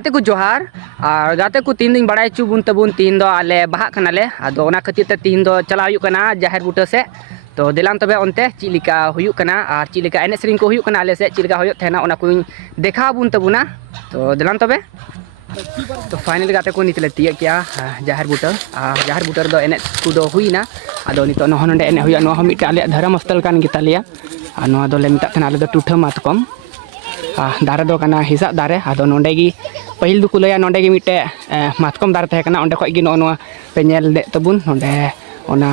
गाते को जोहार और गाते को तीन दिन बड़ा चुबुन तबुन तीन दो आले बाहा कनाले आदो ओना खातिर ते तीन दो चला हुयुक कना जाहिर बुटा से तो दिलान तबे ओनते चिलिका हुयुक कना और चिलिका एने सेरिंग को हुयुक कना आले से चिलिका हुयुक थेना ओना को देखा बुन तबुना तो दिलान तबे तो फाइनल गाते को नितले तिया क्या जाहिर बुटा दो एने को दो हुइना आदो नितो न होनडे एने हुया नो मिटे आले धर्म स्थल कान गितालिया आ नो दो ले मिता थना आले दो टूठा मातकम दारे दो कना हिसाब दारे आदो नोंडे गी पहिल दुको लया नोंडे गी मिटे मातकम दारे तहे कना ओंडे खय गी नो पे नेल दे तबुन नोंडे ओना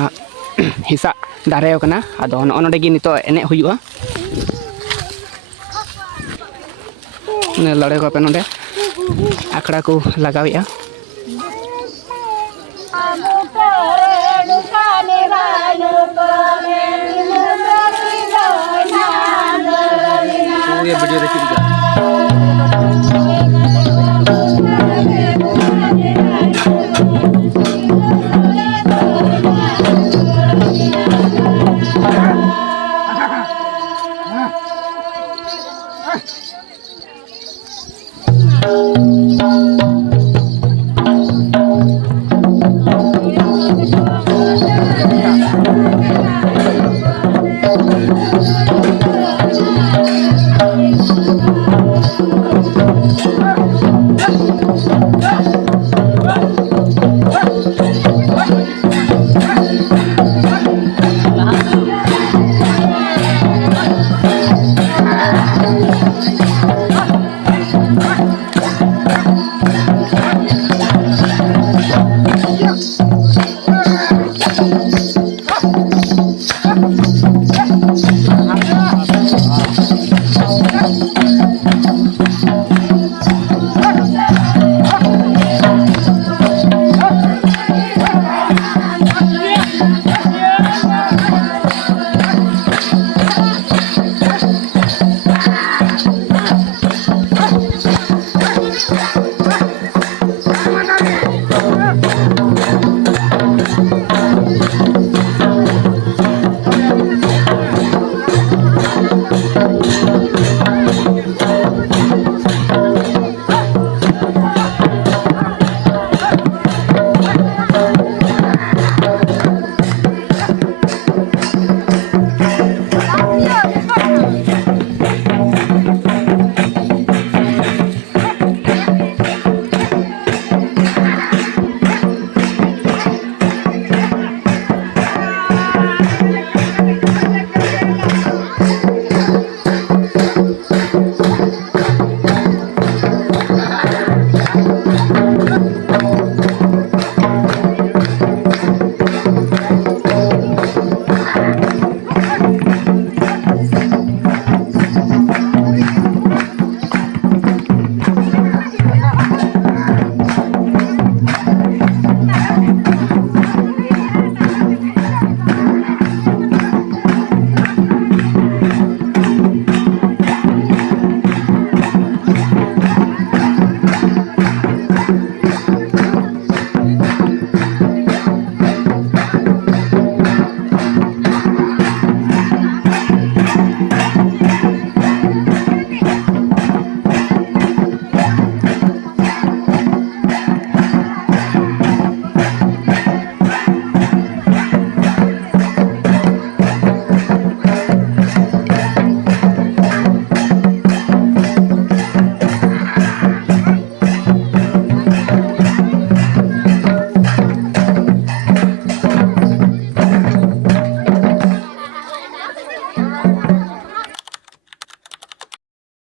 हिसाब दारे कना आदो नोंडे गी नितो एने हुयुआ ने लड़े को पे नोंडे आखड़ा को लगाविया